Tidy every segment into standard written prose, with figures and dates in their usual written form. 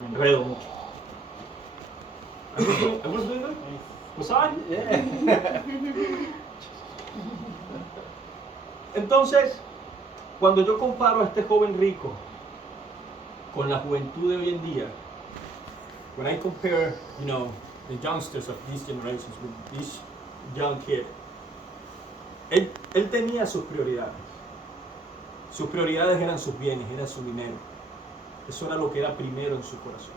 Me enredo mucho. I was doing good? Was I? Yeah. Entonces, cuando yo comparo a este joven rico con la juventud de hoy en día, when I compare, the youngsters of these generations with this young kid, él tenía sus prioridades. Sus prioridades eran sus bienes, era su dinero. Eso era lo que era primero en su corazón.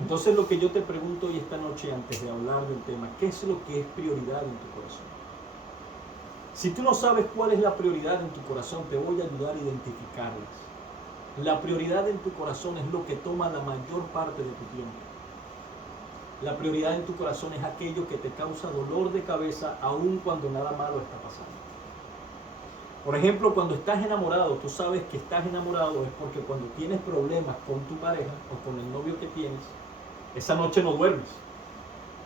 Entonces lo que yo te pregunto hoy esta noche antes de hablar del tema, ¿qué es lo que es prioridad en tu corazón? Si tú no sabes cuál es la prioridad en tu corazón, te voy a ayudar a identificarlas. La prioridad en tu corazón es lo que toma la mayor parte de tu tiempo. La prioridad en tu corazón es aquello que te causa dolor de cabeza aun cuando nada malo está pasando. Por ejemplo, cuando estás enamorado, tú sabes que estás enamorado es porque cuando tienes problemas con tu pareja o con el novio que tienes, esa noche no duermes.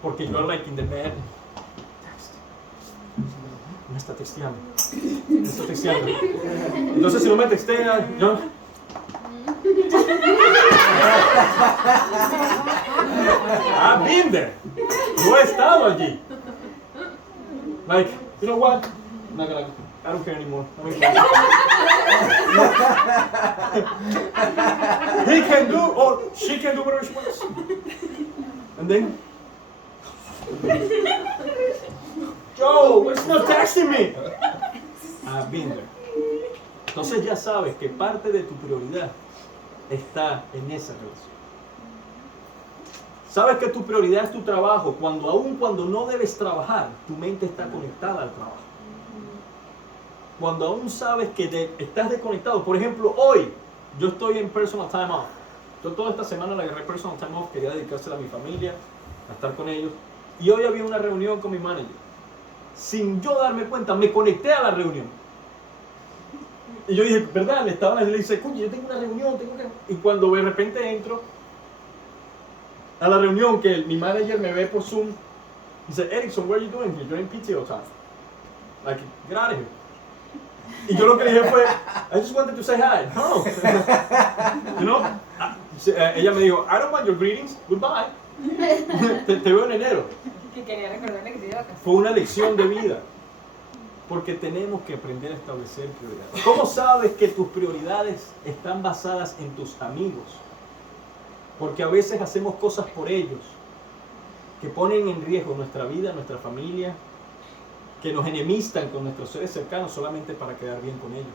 Porque you're like in the bed. Me está texteando. Entonces si no me textea, yo... I've been there. Yo he estado allí. Like, you know what? I'm not gonna... I don't care anymore. He can do, or she can do whatever she wants. And then, Joe, it's not texting me. I've been there. Entonces ya sabes que parte de tu prioridad está en esa relación. Sabes que tu prioridad es tu trabajo, aun cuando no debes trabajar, tu mente está conectada al trabajo. Cuando aún sabes que estás desconectado. Por ejemplo, hoy yo estoy en personal time off. Yo toda esta semana la agarré personal time off, quería dedicársela a mi familia, a estar con ellos. Y hoy había una reunión con mi manager. Sin yo darme cuenta, me conecté a la reunión. Y yo dije, ¿verdad? Le dice, coño, yo tengo una reunión, Y cuando de repente entro a la reunión, que mi manager me ve por Zoom, dice, Erikson, what are you doing here? You're in PTO time. Like, get out of here. Y yo lo que le dije fue, I just wanted to say hi. No. Ella me dijo, I don't want your greetings, goodbye. te veo en enero. Que quería recordarle que te iba a casar. Fue una lección de vida. Porque tenemos que aprender a establecer prioridades. ¿Cómo sabes que tus prioridades están basadas en tus amigos? Porque a veces hacemos cosas por ellos que ponen en riesgo nuestra vida, nuestra familia, que nos enemistan con nuestros seres cercanos solamente para quedar bien con ellos.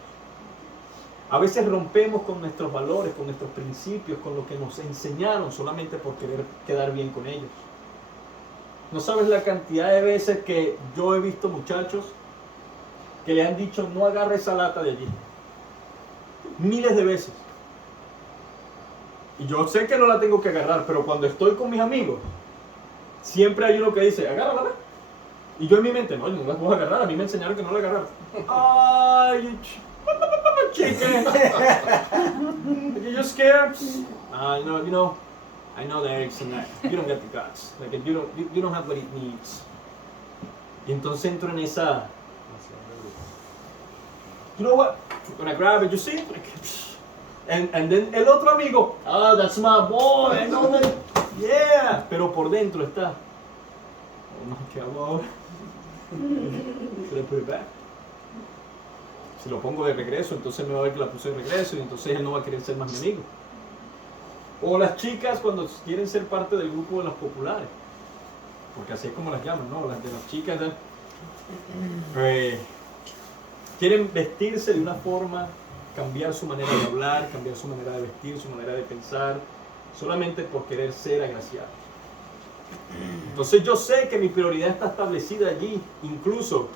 A veces rompemos con nuestros valores, con nuestros principios, con lo que nos enseñaron solamente por querer quedar bien con ellos. No sabes la cantidad de veces que yo he visto muchachos que le han dicho no agarre esa lata de allí. Miles de veces. Y yo sé que no la tengo que agarrar, pero cuando estoy con mis amigos, siempre hay uno que dice, agárrala. Y yo en mi mente, no las voy a agarrar, a mí me enseñaron que no la agarrar. Ay, chicken. You're scared? No, I know the Erikson, you don't get the guts. Like, you don't have what it needs. Y entonces entro en esa, you know what? When I grab it, you see? Like, and then el otro amigo, that's my boy, I know that. Yeah. Pero por dentro está, oh no, ¿qué hago ahora? Should I put it back? Si lo pongo de regreso, entonces me va a ver que la puse de regreso y entonces él no va a querer ser más mi amigo. O las chicas cuando quieren ser parte del grupo de las populares, porque así es como las llaman, ¿no? Las de las chicas quieren vestirse de una forma, cambiar su manera de hablar, cambiar su manera de vestir, su manera de pensar, solamente por querer ser agraciados. Entonces yo sé que mi prioridad está establecida allí. Incluso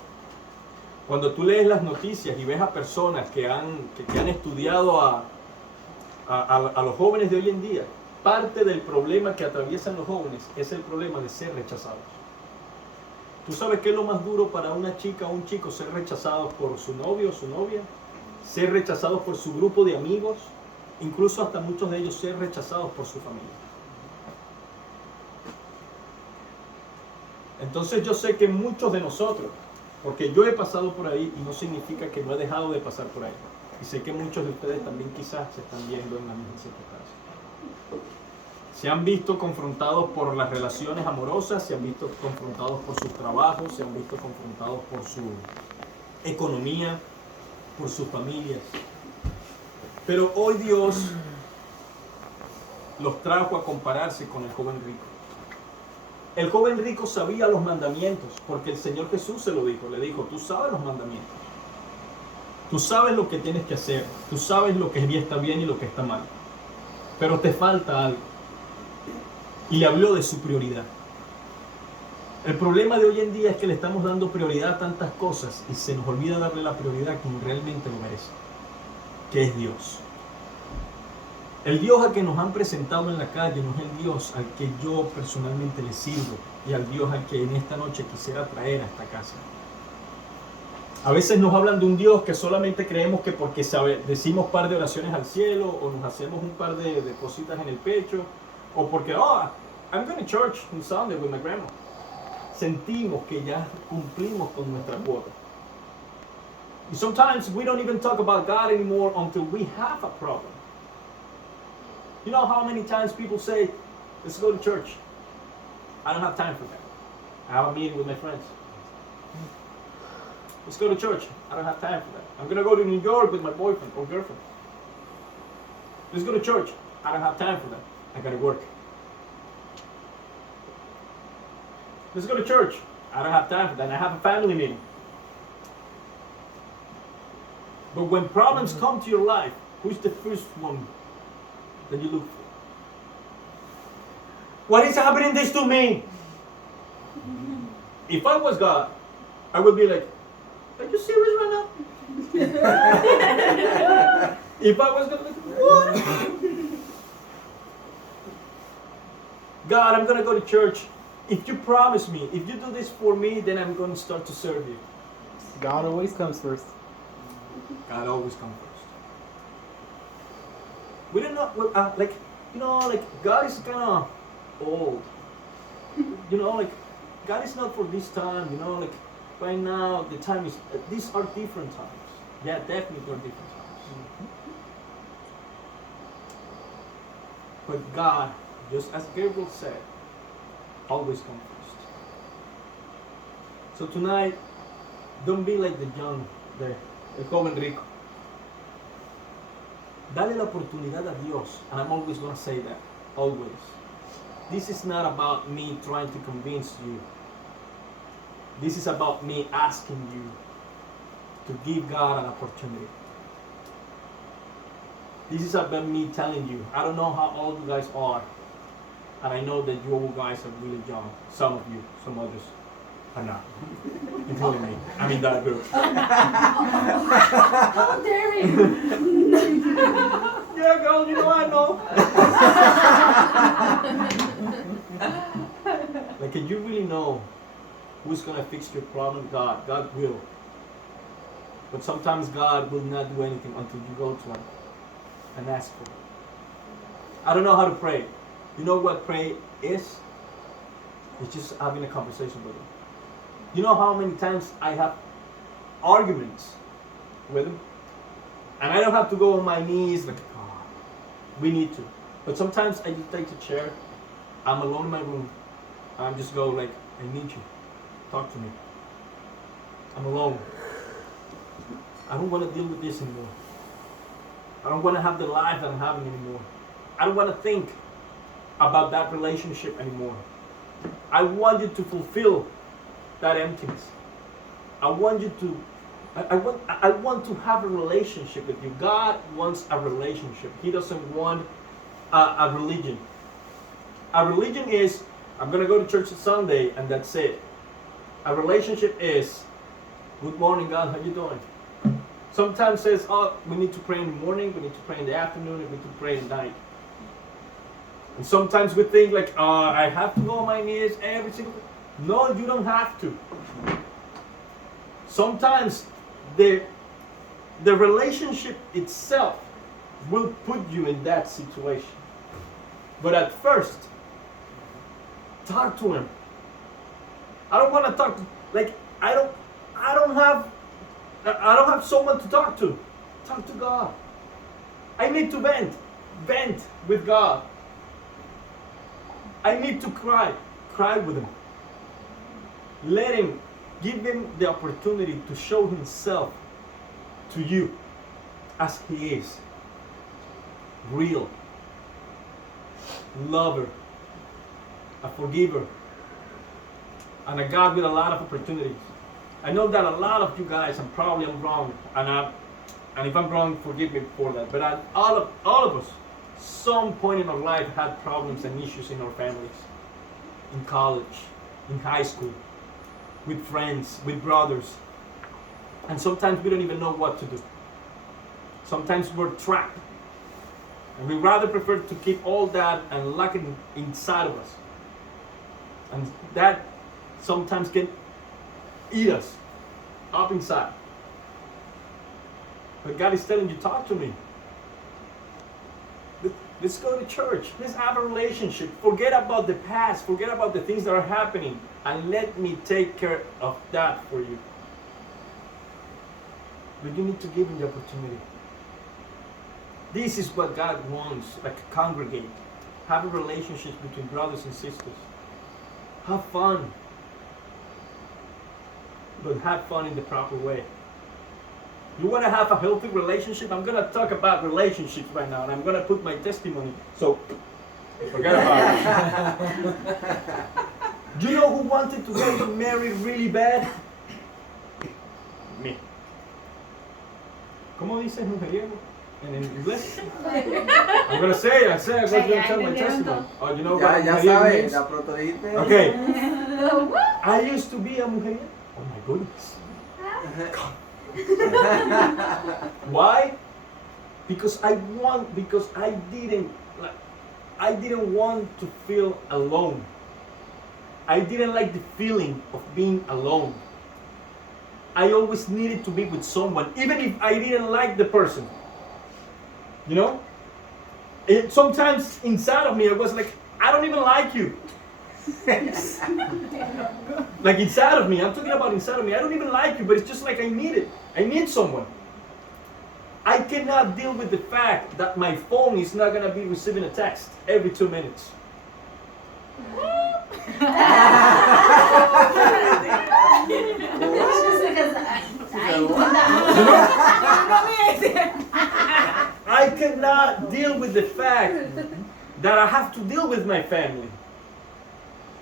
cuando tú lees las noticias y ves a personas que han estudiado a los jóvenes de hoy en día, parte del problema que atraviesan los jóvenes es el problema de ser rechazados. ¿Tú sabes qué es lo más duro para una chica o un chico? Ser rechazados por su novio o su novia, ser rechazados por su grupo de amigos, incluso hasta muchos de ellos ser rechazados por su familia. Entonces yo sé que muchos de nosotros, porque yo he pasado por ahí y no significa que no he dejado de pasar por ahí, y sé que muchos de ustedes también quizás se están viendo en las mismas circunstancias. Se han visto confrontados por las relaciones amorosas, se han visto confrontados por sus trabajos, se han visto confrontados por su economía, por sus familias. Pero hoy Dios los trajo a compararse con el joven rico. El joven rico sabía los mandamientos, porque el Señor Jesús se lo dijo. Le dijo, tú sabes los mandamientos. Tú sabes lo que tienes que hacer. Tú sabes lo que está bien y lo que está mal. Pero te falta algo. Y le habló de su prioridad. El problema de hoy en día es que le estamos dando prioridad a tantas cosas y se nos olvida darle la prioridad a quien realmente lo merece, que es Dios. El Dios al que nos han presentado en la calle no es el Dios al que yo personalmente le sirvo y al Dios al que en esta noche quisiera traer a esta casa. A veces nos hablan de un Dios que solamente creemos que porque decimos un par de oraciones al cielo o nos hacemos un par de cositas en el pecho o porque, I'm going to church on Sunday with my grandma. Sentimos que ya cumplimos con nuestra cuota. And sometimes we don't even talk about God anymore until we have a problem. You know how many times people say, let's go to church. I don't have time for that. I have a meeting with my friends. Let's go to church. I don't have time for that. I'm going to go to New York with my boyfriend or girlfriend. Let's go to church. I don't have time for that. I got to work. Let's go to church. I don't have time for that. I have a family meeting. But when problems come to your life, who's the first one that you look for? What is happening this to me? If I was God, I would be like, are you serious right now? If I was God, like, what? God, I'm going to go to church. If you promise me, if you do this for me, then I'm going to start to serve you. God always comes first. God always comes first. We don't know, God is kind of old. God is not for this time, right now, the time is, these are different times. Yeah, definitely are different times. But God, just as Gabriel said, always come first. So tonight, don't be like the el joven rico. Dale la oportunidad a Dios, and I'm always going to say that, always. This is not about me trying to convince you. This is about me asking you to give God an opportunity. This is about me telling you, I don't know how old you guys are, and I know that you guys are really young. Some of you, some others are not, including me. I'm in that group. How dare you? Yeah, girl, I know. Like, can you really know who's going to fix your problem? God. God will. But sometimes God will not do anything until you go to Him and ask for it. I don't know how to pray. You know what pray is? It's just having a conversation with Him. You know how many times I have arguments with Him? And I don't have to go on my knees like, we need to. But sometimes I just take the chair, I'm alone in my room, and I just go like, I need you. Talk to me. I'm alone. I don't want to deal with this anymore. I don't want to have the life that I'm having anymore. I don't want to think about that relationship anymore. I want you to fulfill that emptiness. I want you to I want to have a relationship with you. God wants a relationship. He doesn't want a religion. A religion is, I'm going to go to church on Sunday and that's it. A relationship is, good morning God, how you doing? Sometimes says, we need to pray in the morning, we need to pray in the afternoon, and we need to pray at night. And sometimes we think like, I have to go on my knees every single day. No, you don't have to. Sometimes the relationship itself will put you in that situation. But at first, talk to Him. I don't want to talk to, like, I don't have someone to talk to. Talk to God. I need to vent with God. I need to cry. Cry with him. Let him, give him the opportunity to show himself to you as he is. Real. Lover. A forgiver. And a God with a lot of opportunities. I know that a lot of you guys, and probably I'm wrong, and if I'm wrong, forgive me for that, but all of us, some point in our life had problems and issues in our families, in college, in high school, with friends, with brothers. And sometimes we don't even know what to do. Sometimes we're trapped. And we rather prefer to keep all that and lock it inside of us. And that sometimes can eat us up inside. But God is telling you, talk to me. Let's go to church. Let's have a relationship. Forget about the past. Forget about the things that are happening. And let me take care of that for you. But you need to give him the opportunity. This is what God wants, like congregate. Have a relationship between brothers and sisters. Have fun. But have fun in the proper way. You want to have a healthy relationship? I'm going to talk about relationships right now, and I'm going to put my testimony. So, forget about it. Do you know who wanted to get married really bad? Me. ¿Cómo dice mujeriego en inglés? I'm going to say it. I'm going to tell my testimony. Oh, you know what Ya mujeriego sabes, means? la protodiste. Okay. I used to be a mujeriego. Oh my goodness. Why? Because I didn't want to feel alone. I didn't like the feeling of being alone. I always needed to be with someone, even if I didn't like the person. You know? Sometimes inside of me I was like, I don't even like you. Like inside of me, I'm talking about inside of me. I don't even like you, but it's just like I need it. I need someone. I cannot deal with the fact that my phone is not going to be receiving a text every 2 minutes. I cannot deal with the fact that I have to deal with my family.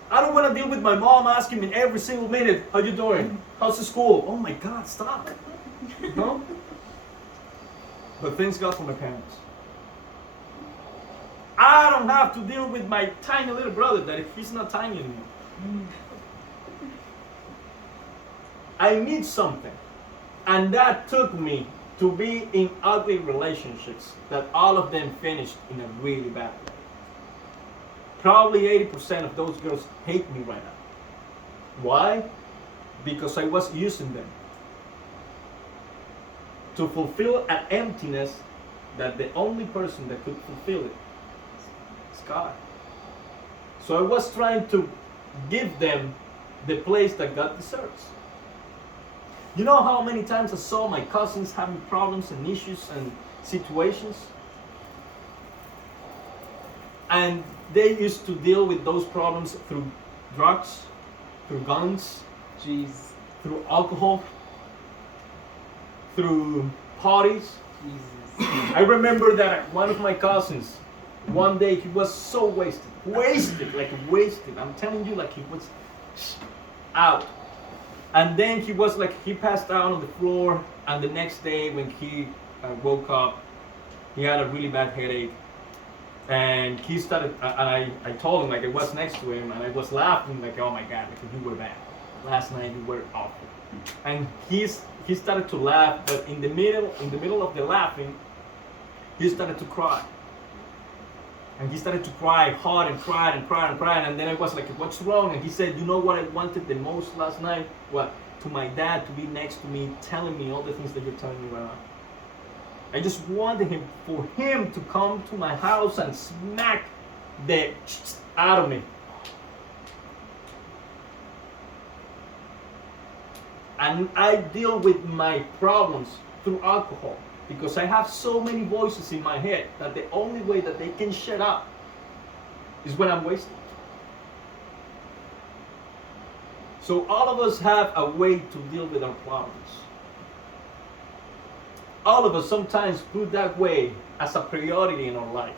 I don't want to deal with my mom asking me every single minute, how you doing? How's the school? Oh my God, stop. No? But thanks God for my parents. I don't have to deal with my tiny little brother that he's not tiny anymore. I need something. And that took me to be in ugly relationships that all of them finished in a really bad way. Probably 80% of those girls hate me right now. Why? Because I was using them to fulfill an emptiness that the only person that could fulfill it is God. So I was trying to give them the place that God deserves. You know how many times I saw my cousins having problems and issues and situations? And they used to deal with those problems through drugs, through guns, Jeez. through alcohol, through parties. Jesus. I remember that one of my cousins, one day he was so wasted. I'm telling you, like he was out. And then he passed out on the floor, and the next day when he woke up, he had a really bad headache. And he started, and I told him, like I was next to him, and I was laughing, like, oh my God, like you were bad. Last night you were awful. And he started to laugh, but in the middle of the laughing, he started to cry. And he started to cry hard and cried and cried and cried. And then I was like, what's wrong? And he said, you know what I wanted the most last night? What? To my dad to be next to me, telling me all the things that you're telling me right now. I just wanted for him to come to my house and smack the out of me. And I deal with my problems through alcohol because I have so many voices in my head that the only way that they can shut up is when I'm wasted. So all of us have a way to deal with our problems. All of us sometimes put that way as a priority in our life.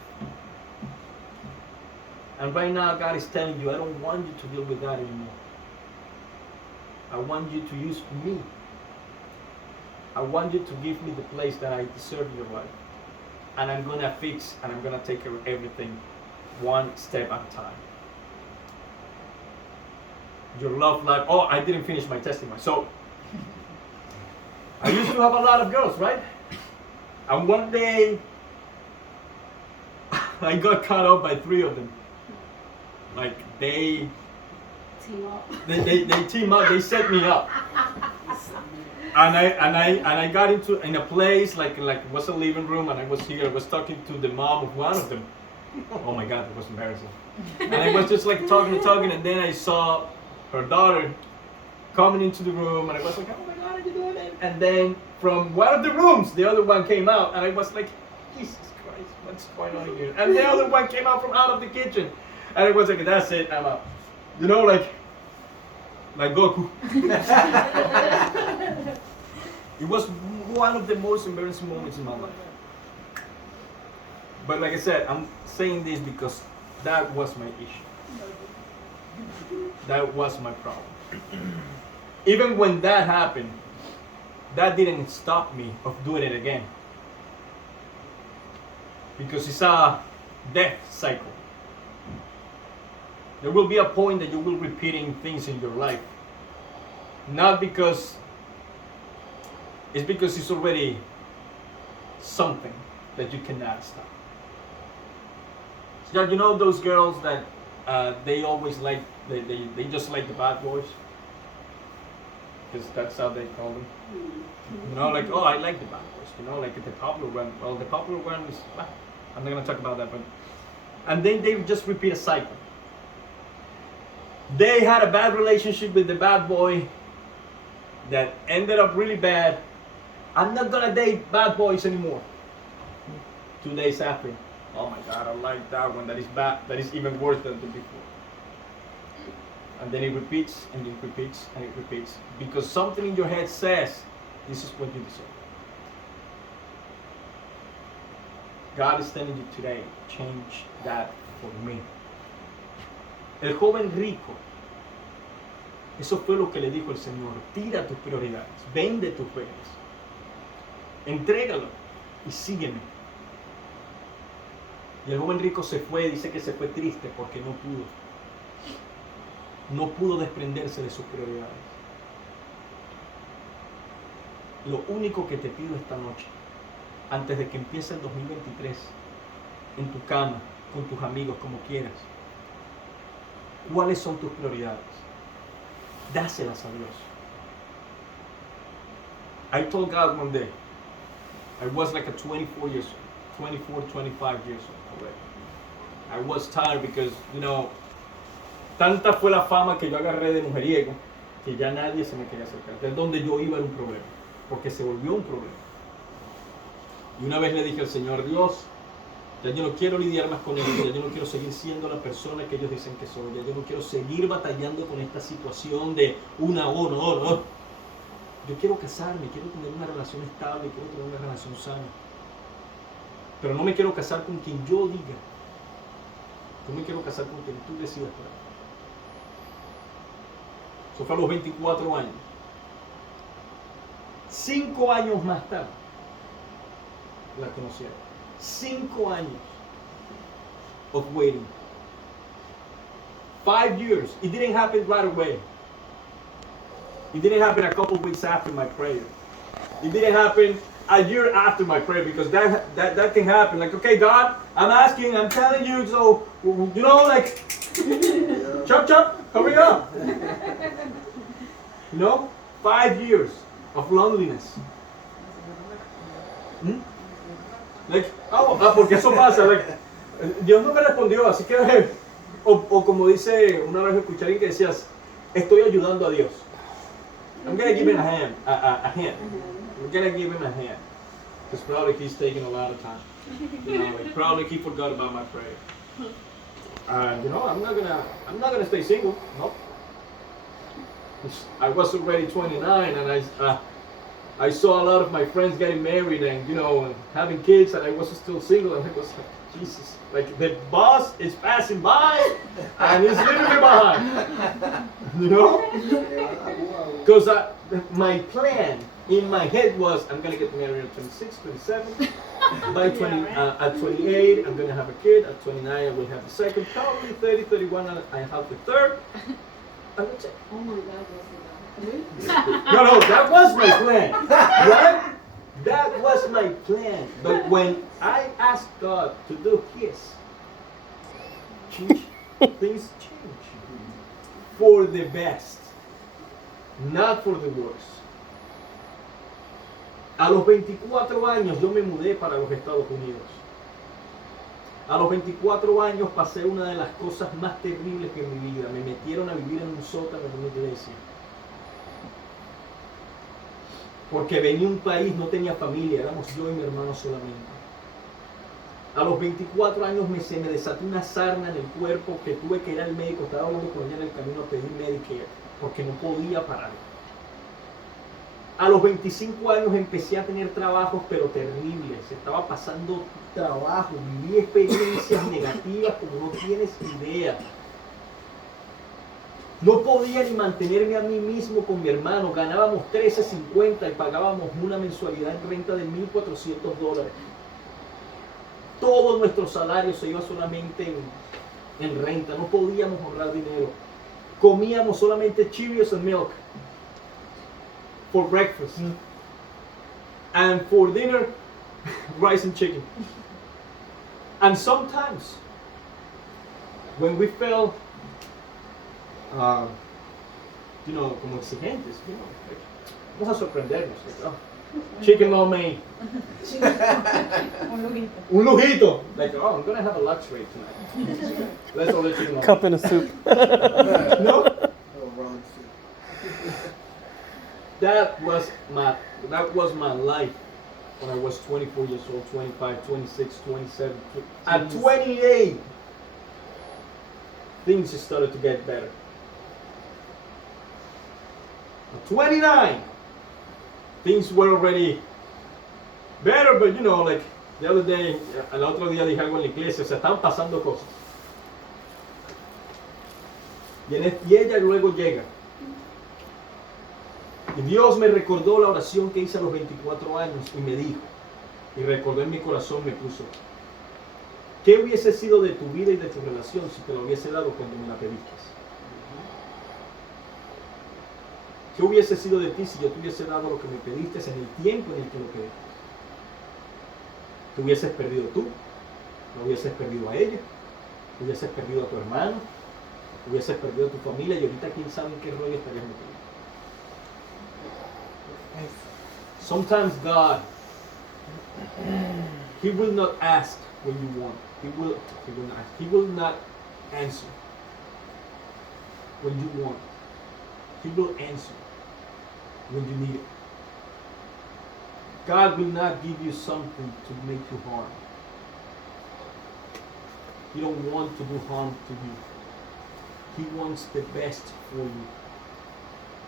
And right now God is telling you, I don't want you to deal with that anymore. I want you to use me. I want you to give me the place that I deserve in your life. And I'm going to fix and I'm going to take care of everything one step at a time. Your love life. Oh, I didn't finish my testimony. So, I used to have a lot of girls, right? And one day, I got caught up by 3 of them. Like, they Team up. They team up, they set me up. And I got in a place like it was a living room, and I was talking to the mom of one of them. Oh my God, it was embarrassing. And I was just like talking, and then I saw her daughter coming into the room, and I was like, oh my God, are you doing it? And then from one of the rooms, the other one came out, and I was like, Jesus Christ, what's going on here? And the other one came out from out of the kitchen, and I was like, that's it, I'm out. You know, like Goku. It was one of the most embarrassing moments in my life. But like I said, I'm saying this because that was my issue. That was my problem. Even when that happened, that didn't stop me of doing it again. Because it's a death cycle. There will be a point that you will be repeating things in your life. Not because it's already something that you cannot stop. So, you know those girls that they always like, they just like the bad boys? Because that's how they call them. You know, like, oh, I like the bad boys. You know, like the popular one. Well, the popular one is, I'm not going to talk about that, but. And then they just repeat a cycle. They had a bad relationship with the bad boy that ended up really bad. I'm not gonna date bad boys anymore. 2 days after, oh my God, I like that one. That is bad. That is even worse than the before. And then it repeats and it repeats and it repeats because something in your head says this is what you deserve. God is telling you today, change that for me. El joven rico, eso fue lo que le dijo el Señor. Tira tus prioridades, vende tus bienes, entrégalo y sígueme. Y el joven rico se fue, dice que se fue triste porque no pudo desprenderse de sus prioridades. Lo único que te pido esta noche, antes de que empiece el 2023, en tu cama, con tus amigos, como quieras, ¿cuáles son tus prioridades? Dáselas a Dios. I told God one day, I was like a 25 years old already. I was tired because, you know, tanta fue la fama que yo agarré de mujeriego que ya nadie se me quería acercar. De donde yo iba era un problema, porque se volvió un problema. Y una vez le dije al Señor, Dios, ya yo no quiero lidiar más con ellos, ya yo no quiero seguir siendo la persona que ellos dicen que soy, ya yo no quiero seguir batallando con esta situación de no. Yo quiero casarme, quiero tener una relación estable, quiero tener una relación sana. Pero no me quiero casar con quien yo diga. Yo me quiero casar con quien tú decidas por ahí. Eso fue a los 24 años. 5 años más tarde la conocieron. 5 años of waiting. 5 years. It didn't happen right away. It didn't happen a couple of weeks after my prayer. It didn't happen a year after my prayer, because that can happen. Like, okay, God, I'm asking, I'm telling you, so, you know, like, chop, hurry up. You know, 5 years of loneliness. Like, porque eso pasa, like, Dios no me respondió, así que, o como dice, una vez escuché a alguien que decías, estoy ayudando a Dios. I'm gonna give him a hand. We're gonna give him a hand. Because probably he's taking a lot of time. You know, like, probably he forgot about my prayer. You know, I'm not gonna stay single. Nope. I was already 29, and I saw a lot of my friends getting married and and having kids, and I was still single, and I was like, Jesus, like the bus is passing by and it's leaving me behind, because my plan in my head was I'm gonna get married at 26, 27. By 20, at 28, I'm gonna have a kid. At 29, I will have the second. Probably 30, 31, I have the third. And that's it. Oh my God, No, that was my plan. Right? That was my plan. But when I asked God to do His, things change for the best, not for the worst. A los 24 años yo me mudé para los Estados Unidos. A los 24 años pasé una de las cosas más terribles que en mi vida. Me metieron a vivir en un sótano de una iglesia. Porque venía un país, no tenía familia, éramos yo y mi hermano solamente. A los 24 años se me desató una sarna en el cuerpo que tuve que ir al médico. Estaba hablando con ella en el camino a pedir Medicare porque no podía parar. A los 25 años empecé a tener trabajos, pero terribles. Estaba pasando trabajo, viví experiencias negativas como no tienes idea. No podía ni mantenerme a mí mismo con mi hermano. Ganábamos $13.50 y pagábamos una mensualidad en renta de $1,400. Todo nuestro salario se iba solamente en renta. No podíamos ahorrar dinero. Comíamos solamente Cheerios and milk for breakfast. And for dinner, rice and chicken. And sometimes, when we felt como exigentes, like, vamos a sorprendernos. Like, oh, chicken lo mein. Un lujito. Like, oh, I'm gonna have a luxury tonight. Let's order chicken lo mein. Cup in a soup. No? Ramen soup. That was my life when I was 24 years old, 25, 26, 27. At 28, things just started to get better. At 29, things were already better, but like the other day, el otro día dije algo en la iglesia, se están pasando cosas. Y ella luego llega. Y Dios me recordó la oración que hice a los 24 años y me dijo, y recordó en mi corazón, me puso, ¿qué hubiese sido de tu vida y de tu relación si te lo hubiese dado cuando me la pediste? ¿Qué hubiese sido de ti si yo te hubiese dado lo que me pediste en el tiempo en el que lo pedí? Te hubieses perdido tú, no hubieses perdido a ella, hubieses perdido a tu hermano, hubieses perdido a tu familia y ahorita quién sabe en qué rollo estarías metido. Sometimes God, He will not ask when you want. He will not answer when you want. He will answer when you need it. God will not give you something to make you harm. He don't want to do harm to you. He wants the best for you.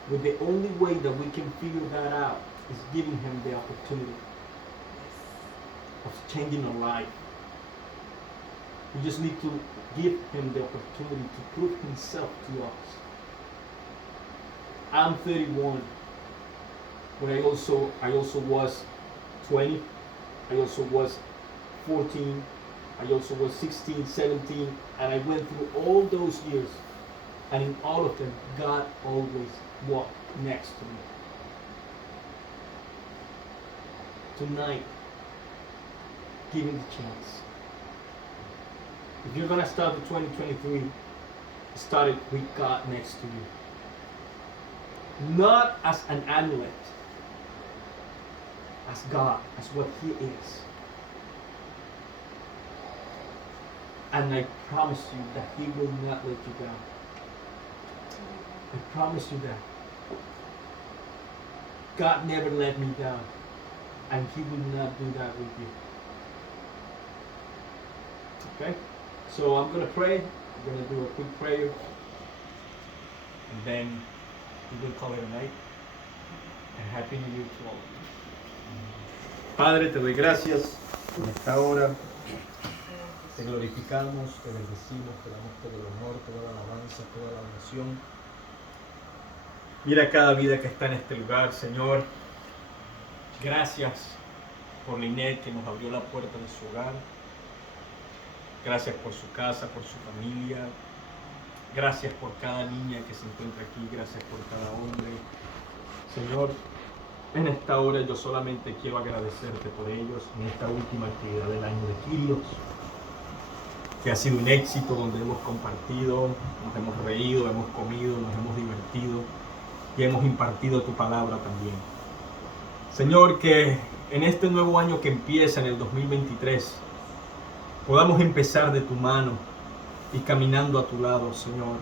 But the only way that we can figure that out is giving Him the opportunity of changing our life. We just need to give Him the opportunity to prove Himself to us. I'm 31. When I also was 20. I also was 14. I also was 16, 17. And I went through all those years. And in all of them, God always walked next to me. Tonight, give Him the chance. If you're going to start the 2023, start it with God next to you. Not as an amulet, as God, as what He is. And I promise you that He will not let you down. I promise you that. God never let me down. And He will not do that with you. Okay? So I'm going to pray. I'm going to do a quick prayer. And then we will call it a night. And Happy New Year to all of you. Padre, te doy gracias en esta hora. Te glorificamos, te bendecimos, te damos todo el honor, toda la alabanza, toda la oración. Mira cada vida que está en este lugar, Señor. Gracias por Linet, que nos abrió la puerta de su hogar. Gracias por su casa, por su familia. Gracias por cada niña que se encuentra aquí. Gracias por cada hombre. Señor, en esta hora yo solamente quiero agradecerte por ellos en esta última actividad del año de Kyrios, que ha sido un éxito, donde hemos compartido, nos hemos reído, hemos comido, nos hemos divertido y hemos impartido tu palabra también. Señor, que en este nuevo año que empieza en el 2023 podamos empezar de tu mano y caminando a tu lado, Señor.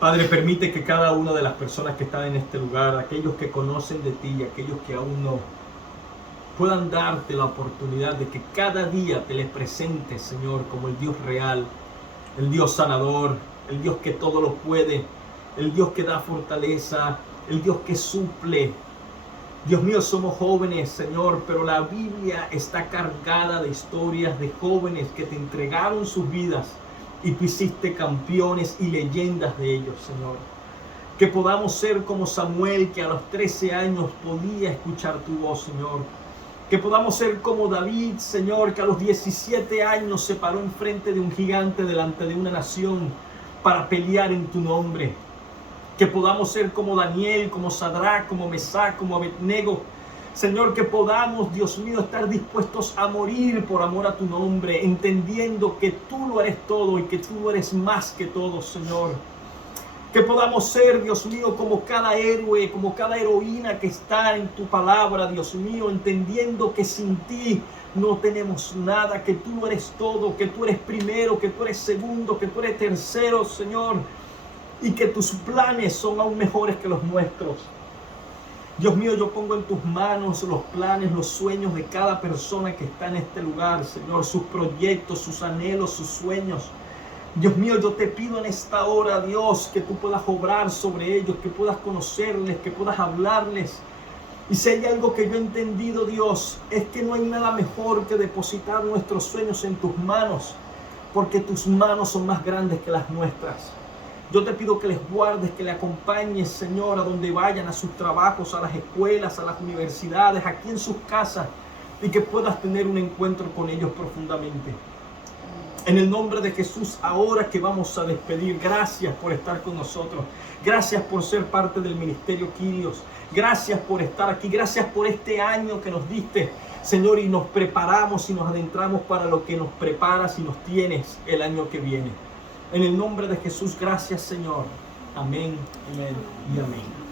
Padre, permite que cada una de las personas que están en este lugar, aquellos que conocen de ti y aquellos que aún no, puedan darte la oportunidad de que cada día te les presentes, Señor, como el Dios real, el Dios sanador, el Dios que todo lo puede, el Dios que da fortaleza, el Dios que suple. Dios mío, somos jóvenes, Señor, pero la Biblia está cargada de historias de jóvenes que te entregaron sus vidas y tú hiciste campeones y leyendas de ellos, Señor. Que podamos ser como Samuel, que a los 13 años podía escuchar tu voz, Señor. Que podamos ser como David, Señor, que a los 17 años se paró enfrente de un gigante delante de una nación para pelear en tu nombre. Que podamos ser como Daniel, como Sadrach, como Mesac, como Abednego. Señor, que podamos, Dios mío, estar dispuestos a morir por amor a tu nombre, entendiendo que tú lo eres todo y que tú lo eres más que todo, Señor. Que podamos ser, Dios mío, como cada héroe, como cada heroína que está en tu palabra, Dios mío, entendiendo que sin ti no tenemos nada, que tú lo eres todo, que tú eres primero, que tú eres segundo, que tú eres tercero, Señor, y que tus planes son aún mejores que los nuestros. Dios mío, yo pongo en tus manos los planes, los sueños de cada persona que está en este lugar, Señor, sus proyectos, sus anhelos, sus sueños. Dios mío, yo te pido en esta hora, Dios, que tú puedas obrar sobre ellos, que puedas conocerles, que puedas hablarles. Y si hay algo que yo he entendido, Dios, es que no hay nada mejor que depositar nuestros sueños en tus manos, porque tus manos son más grandes que las nuestras. Yo te pido que les guardes, que le acompañes, Señor, a donde vayan, a sus trabajos, a las escuelas, a las universidades, aquí en sus casas, y que puedas tener un encuentro con ellos profundamente. En el nombre de Jesús, ahora que vamos a despedir, gracias por estar con nosotros. Gracias por ser parte del Ministerio Kyrios. Gracias por estar aquí. Gracias por este año que nos diste, Señor, y nos preparamos y nos adentramos para lo que nos preparas y nos tienes el año que viene. En el nombre de Jesús, gracias, Señor. Amén, amén y amén.